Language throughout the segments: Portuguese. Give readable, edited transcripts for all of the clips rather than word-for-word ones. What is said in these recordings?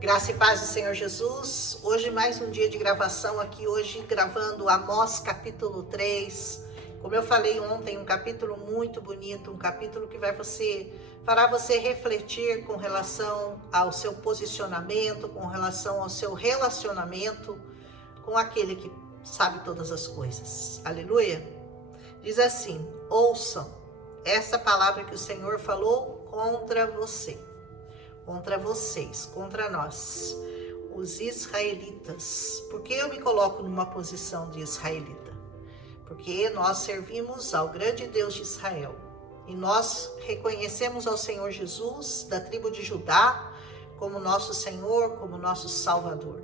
Graça e paz do Senhor Jesus. Hoje mais um dia de gravação aqui, hoje gravando Amós capítulo 3. Como eu falei ontem, um capítulo muito bonito, um capítulo que fará você refletir com relação ao seu posicionamento, com relação ao seu relacionamento com aquele que sabe todas as coisas. Aleluia! Diz assim: ouçam essa palavra que o Senhor falou contra você. Contra vocês, contra nós, os israelitas. Por que eu me coloco numa posição de israelita? Porque nós servimos ao grande Deus de Israel e nós reconhecemos ao Senhor Jesus da tribo de Judá como nosso Senhor, como nosso Salvador.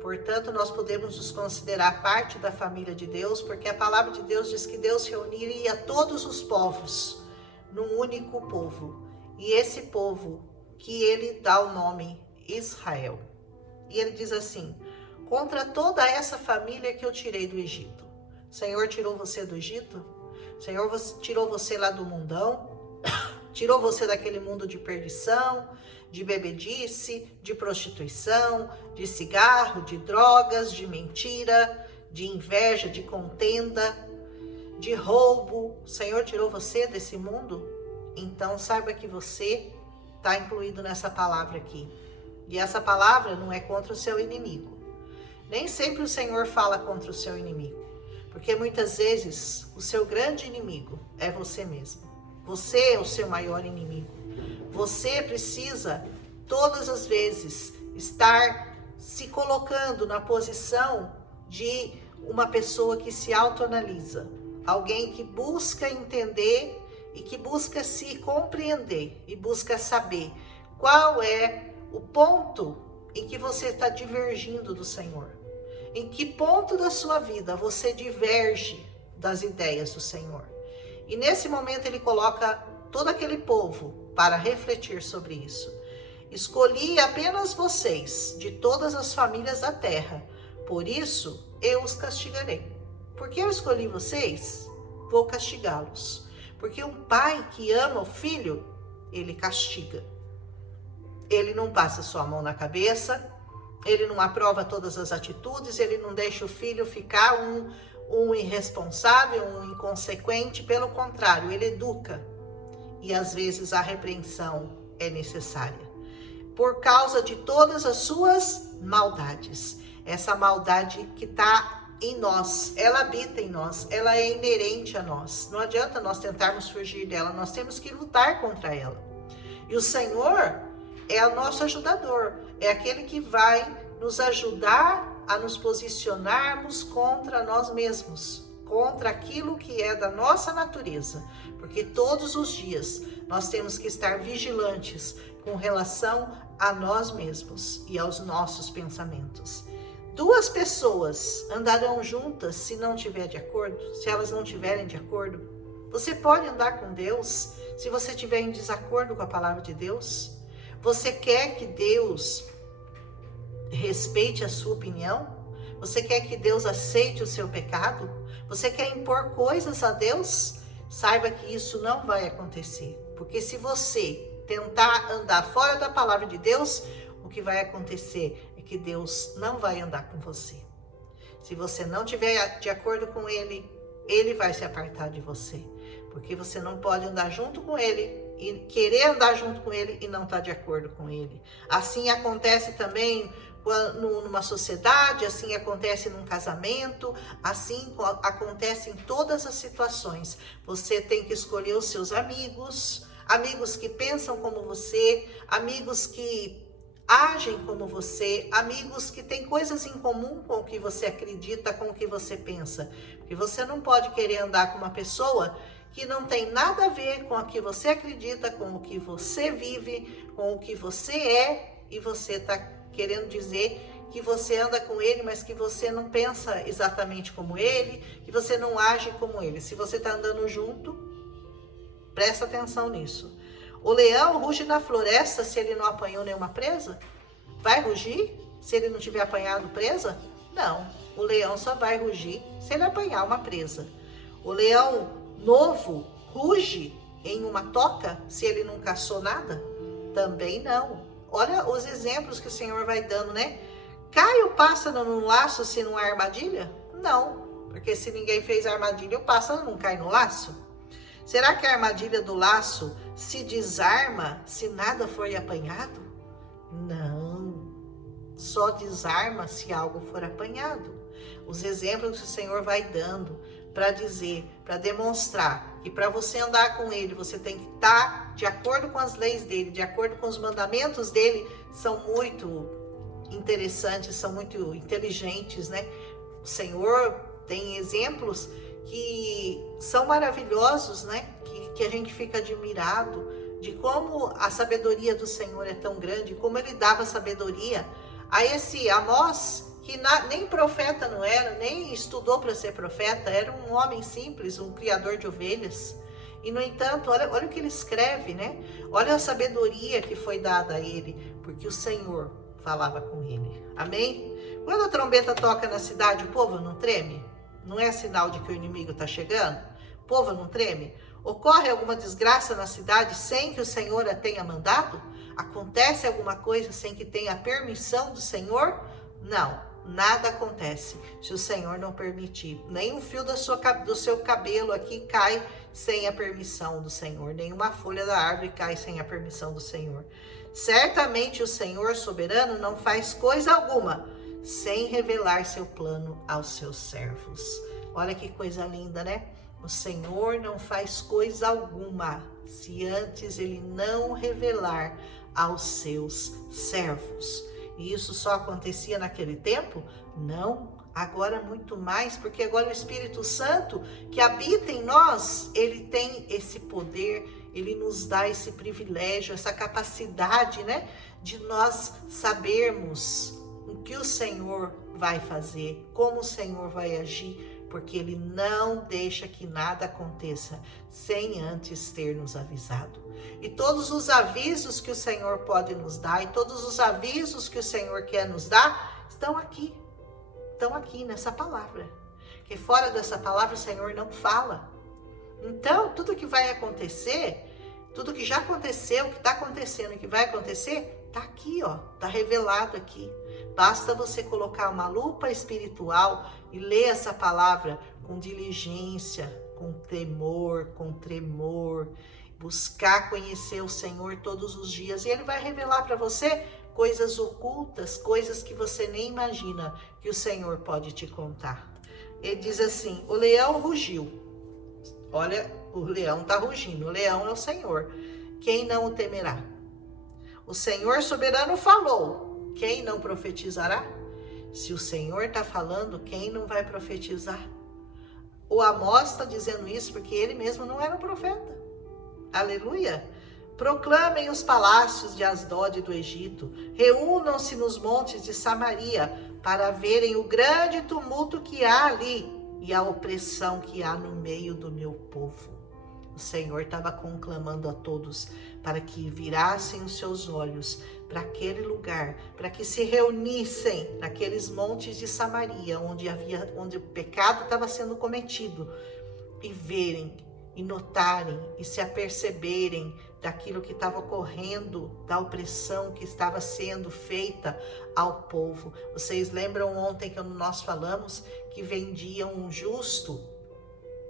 Portanto, nós podemos nos considerar parte da família de Deus, porque a palavra de Deus diz que Deus reuniria todos os povos num único povo. E esse povo que ele dá o nome Israel. E ele diz assim: contra toda essa família que eu tirei do Egito. O Senhor tirou você do Egito? O Senhor tirou você lá do mundão? Tirou você daquele mundo de perdição, de bebedice, de prostituição, de cigarro, de drogas, de mentira, de inveja, de contenda, de roubo. O Senhor tirou você desse mundo? Então saiba que você está incluído nessa palavra aqui. E essa palavra não é contra o seu inimigo. Nem sempre o Senhor fala contra o seu inimigo. Porque muitas vezes o seu grande inimigo é você mesmo. Você é o seu maior inimigo. Você precisa, todas as vezes, estar se colocando na posição de uma pessoa que se autoanalisa. Alguém que busca entender e que busca se compreender e busca saber qual é o ponto em que você está divergindo do Senhor. Em que ponto da sua vida você diverge das ideias do Senhor. E nesse momento ele coloca todo aquele povo para refletir sobre isso. Escolhi apenas vocês de todas as famílias da terra, por isso eu os castigarei. Porque eu escolhi vocês, vou castigá-los. Porque um pai que ama o filho, ele castiga. Ele não passa sua mão na cabeça, ele não aprova todas as atitudes, ele não deixa o filho ficar um irresponsável, um inconsequente. Pelo contrário, ele educa. E às vezes a repreensão é necessária. Por causa de todas as suas maldades. Essa maldade que está em nós, ela habita em nós, ela é inerente a nós. Não adianta nós tentarmos fugir dela, nós temos que lutar contra ela. E o Senhor é o nosso ajudador, é aquele que vai nos ajudar a nos posicionarmos contra nós mesmos, contra aquilo que é da nossa natureza. Porque todos os dias nós temos que estar vigilantes com relação a nós mesmos e aos nossos pensamentos. Duas pessoas andarão juntas se não tiver de acordo, se elas não tiverem de acordo. Você pode andar com Deus se você estiver em desacordo com a palavra de Deus? Você quer que Deus respeite a sua opinião? Você quer que Deus aceite o seu pecado? Você quer impor coisas a Deus? Saiba que isso não vai acontecer. Porque se você tentar andar fora da palavra de Deus, o que vai acontecer é que Deus não vai andar com você. Se você não estiver de acordo com Ele, Ele vai se apartar de você. Porque você não pode andar junto com Ele e querer andar junto com Ele e não estar de acordo com Ele. Assim acontece também numa sociedade, assim acontece num casamento, assim acontece em todas as situações. Você tem que escolher os seus amigos, amigos que pensam como você, amigos que agem como você, amigos que têm coisas em comum com o que você acredita, com o que você pensa. Porque você não pode querer andar com uma pessoa que não tem nada a ver com o que você acredita, com o que você vive, com o que você é, e você está querendo dizer que você anda com ele, mas que você não pensa exatamente como ele, que você não age como ele. Se você está andando junto, presta atenção nisso. O leão ruge na floresta se ele não apanhou nenhuma presa? Vai rugir se ele não tiver apanhado presa? Não, o leão só vai rugir se ele apanhar uma presa. O leão novo ruge em uma toca se ele não caçou nada? Também não. Olha os exemplos que o Senhor vai dando, né? Cai o pássaro num laço se não há armadilha? Não, porque se ninguém fez armadilha, o pássaro não cai no laço. Será que a armadilha do laço se desarma se nada for apanhado? Não, só desarma se algo for apanhado. Os exemplos que o Senhor vai dando para dizer, para demonstrar que para você andar com Ele, você tem que estar de acordo com as leis dEle, de acordo com os mandamentos dEle, são muito interessantes, são muito inteligentes, né? O Senhor tem exemplos que são maravilhosos, né? Que a gente fica admirado de como a sabedoria do Senhor é tão grande, como Ele dava sabedoria a esse Amós, que nem profeta não era, nem estudou para ser profeta, era um homem simples, um criador de ovelhas. E, no entanto, olha o que ele escreve, né? Olha a sabedoria que foi dada a ele, porque o Senhor falava com ele. Amém? Quando a trombeta toca na cidade, o povo não treme? Não é sinal de que o inimigo está chegando? O povo não treme? Ocorre alguma desgraça na cidade sem que o Senhor a tenha mandado? Acontece alguma coisa sem que tenha a permissão do Senhor? Não, nada acontece se o Senhor não permitir. Nem um fio do seu cabelo aqui cai sem a permissão do Senhor. Nenhuma folha da árvore cai sem a permissão do Senhor. Certamente o Senhor soberano não faz coisa alguma sem revelar seu plano aos seus servos. Olha que coisa linda, né? O Senhor não faz coisa alguma se antes Ele não revelar aos seus servos. E isso só acontecia naquele tempo? Não, agora muito mais, porque agora o Espírito Santo que habita em nós, ele tem esse poder, ele nos dá esse privilégio, essa capacidade, né, de nós sabermos o que o Senhor vai fazer, como o Senhor vai agir, porque Ele não deixa que nada aconteça sem antes ter nos avisado. E todos os avisos que o Senhor pode nos dar, e todos os avisos que o Senhor quer nos dar, estão aqui nessa palavra. Que fora dessa palavra o Senhor não fala. Então, tudo que vai acontecer, tudo que já aconteceu, que está acontecendo e que vai acontecer, está aqui, ó, está revelado aqui. Basta você colocar uma lupa espiritual e ler essa palavra com diligência, com temor, com tremor, buscar conhecer o Senhor todos os dias. E Ele vai revelar para você coisas ocultas, coisas que você nem imagina que o Senhor pode te contar. Ele diz assim, o leão rugiu. Olha, o leão está rugindo, o leão é o Senhor. Quem não o temerá? O Senhor soberano falou, quem não profetizará? Se o Senhor está falando, quem não vai profetizar? O Amós está dizendo isso porque ele mesmo não era um profeta. Aleluia! Proclamem os palácios de Asdod e do Egito, reúnam-se nos montes de Samaria para verem o grande tumulto que há ali e a opressão que há no meio do meu povo. O Senhor estava conclamando a todos para que virassem os seus olhos para aquele lugar, para que se reunissem naqueles montes de Samaria, onde o pecado estava sendo cometido, e verem, e notarem, e se aperceberem daquilo que estava ocorrendo, da opressão que estava sendo feita ao povo. Vocês lembram ontem que nós falamos que vendiam um justo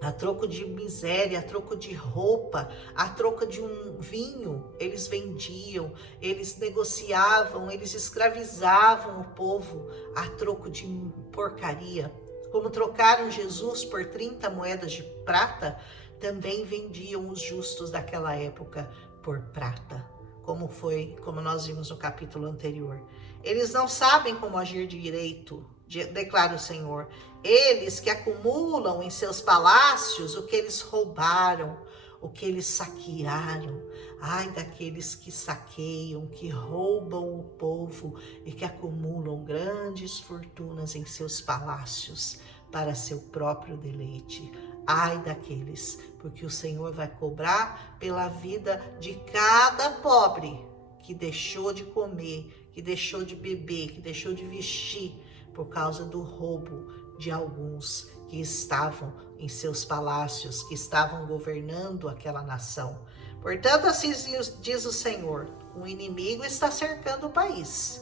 a troco de miséria, a troco de roupa, a troco de um vinho? Eles vendiam, eles negociavam, eles escravizavam o povo a troco de porcaria. Como trocaram Jesus por 30 moedas de prata, também vendiam os justos daquela época por prata, como nós vimos no capítulo anterior. Eles não sabem como agir direito, declara o Senhor. Eles que acumulam em seus palácios o que eles roubaram, o que eles saquearam. Ai daqueles que saqueiam, que roubam o povo e que acumulam grandes fortunas em seus palácios para seu próprio deleite. Ai daqueles, porque o Senhor vai cobrar pela vida de cada pobre que deixou de comer, que deixou de beber, que deixou de vestir por causa do roubo de alguns que estavam em seus palácios, que estavam governando aquela nação. Portanto, assim diz o Senhor, o inimigo está cercando o país.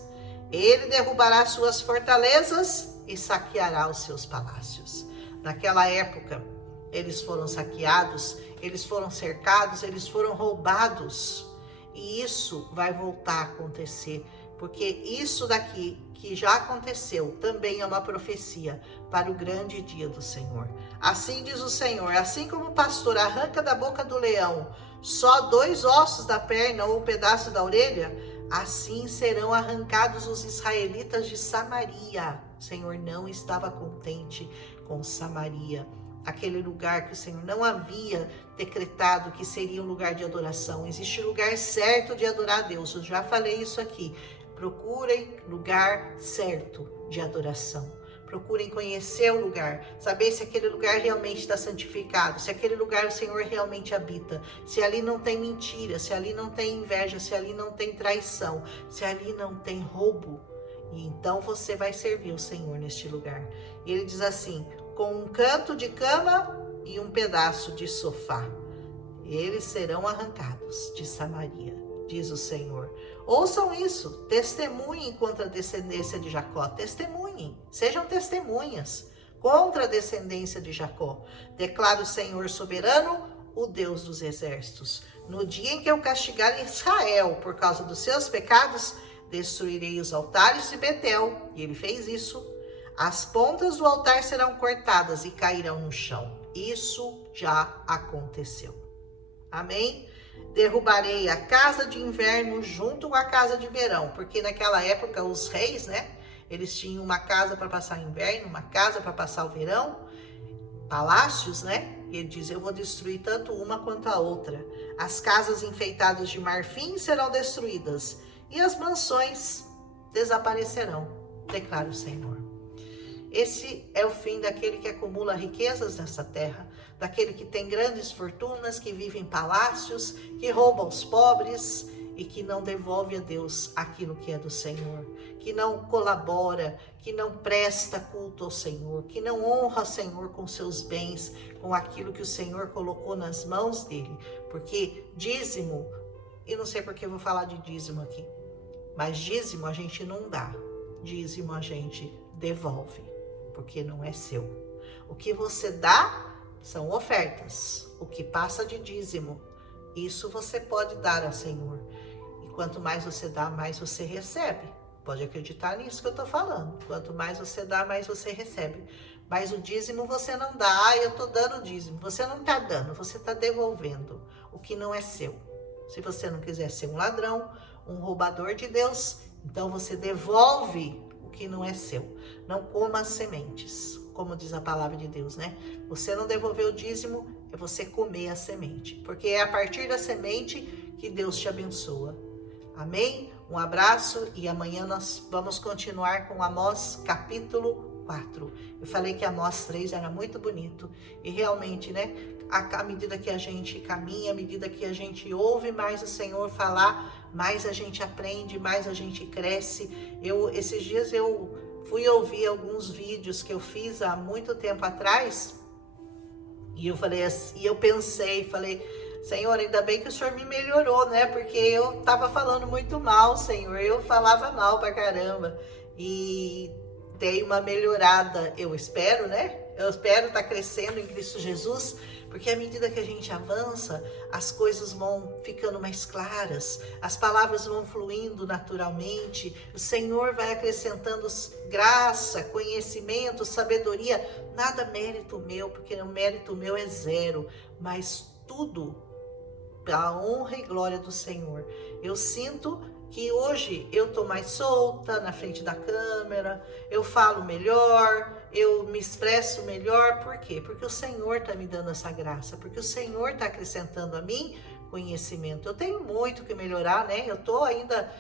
Ele derrubará suas fortalezas e saqueará os seus palácios. Naquela época, eles foram saqueados, eles foram cercados, eles foram roubados. E isso vai voltar a acontecer, porque isso daqui que já aconteceu também é uma profecia para o grande dia do Senhor. Assim diz o Senhor: assim como o pastor arranca da boca do leão só 2 ossos da perna ou um pedaço da orelha, assim serão arrancados os israelitas de Samaria. O Senhor não estava contente com Samaria, aquele lugar que o Senhor não havia decretado que seria um lugar de adoração. Existe lugar certo de adorar a Deus. Eu já falei isso aqui. Procurem lugar certo de adoração. Procurem conhecer o lugar, saber se aquele lugar realmente está santificado, se aquele lugar o Senhor realmente habita, se ali não tem mentira, se ali não tem inveja, se ali não tem traição, se ali não tem roubo. E então você vai servir o Senhor neste lugar. E ele diz assim: com um canto de cama e um pedaço de sofá, eles serão arrancados de Samaria, diz o Senhor. Ouçam isso, testemunhem contra a descendência de Jacó, testemunhem, sejam testemunhas contra a descendência de Jacó. Declara o Senhor soberano, o Deus dos exércitos: no dia em que eu castigar Israel por causa dos seus pecados, destruirei os altares de Betel. E ele fez isso. As pontas do altar serão cortadas e cairão no chão. Isso já aconteceu. Amém? Derrubarei a casa de inverno junto com a casa de verão, porque naquela época os reis, eles tinham uma casa para passar o inverno, uma casa para passar o verão, palácios, E ele diz: eu vou destruir tanto uma quanto a outra. As casas enfeitadas de marfim serão destruídas e as mansões desaparecerão, declara o Senhor. Esse é o fim daquele que acumula riquezas nessa terra, daquele que tem grandes fortunas, que vive em palácios, que rouba os pobres e que não devolve a Deus aquilo que é do Senhor, que não colabora, que não presta culto ao Senhor, que não honra o Senhor com seus bens, com aquilo que o Senhor colocou nas mãos dele. Porque dízimo, e não sei porque eu vou falar de dízimo aqui, mas dízimo a gente não dá, dízimo a gente devolve, porque não é seu. O que você dá são ofertas. O que passa de dízimo, isso você pode dar ao Senhor. E quanto mais você dá, mais você recebe. Pode acreditar nisso que eu estou falando. Quanto mais você dá, mais você recebe. Mas o dízimo você não dá. Ah, eu estou dando dízimo. Você não está dando, você está devolvendo o que não é seu. Se você não quiser ser um ladrão, um roubador de Deus, então você devolve o que não é seu. Não coma as sementes, como diz a palavra de Deus, Você não devolver o dízimo, é você comer a semente, porque é a partir da semente que Deus te abençoa. Amém? Um abraço e amanhã nós vamos continuar com Amós capítulo 4. Eu falei que Amós 3 era muito bonito e realmente, à medida que a gente caminha, à medida que a gente ouve mais o Senhor falar, mais a gente aprende, mais a gente cresce. Esses dias eu fui ouvir alguns vídeos que eu fiz há muito tempo atrás e eu falei assim, e eu pensei, Senhor, ainda bem que o Senhor me melhorou, Porque eu tava falando muito mal, Senhor, eu falava mal pra caramba e dei uma melhorada, eu espero, Eu espero estar crescendo em Cristo Jesus, porque à medida que a gente avança, as coisas vão ficando mais claras, as palavras vão fluindo naturalmente, o Senhor vai acrescentando graça, conhecimento, sabedoria, nada mérito meu, porque o mérito meu é zero, mas tudo pela honra e glória do Senhor. Eu sinto que hoje eu tô mais solta na frente da câmera, eu falo melhor, eu me expresso melhor. Por quê? Porque o Senhor tá me dando essa graça, porque o Senhor tá acrescentando a mim conhecimento. Eu tenho muito que melhorar, Eu tô ainda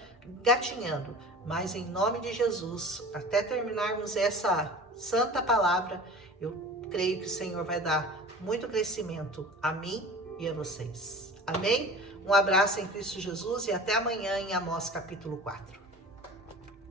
gatinhando, mas em nome de Jesus, até terminarmos essa santa palavra, eu creio que o Senhor vai dar muito crescimento a mim e a vocês. Amém? Um abraço em Cristo Jesus e até amanhã em Amós capítulo 4.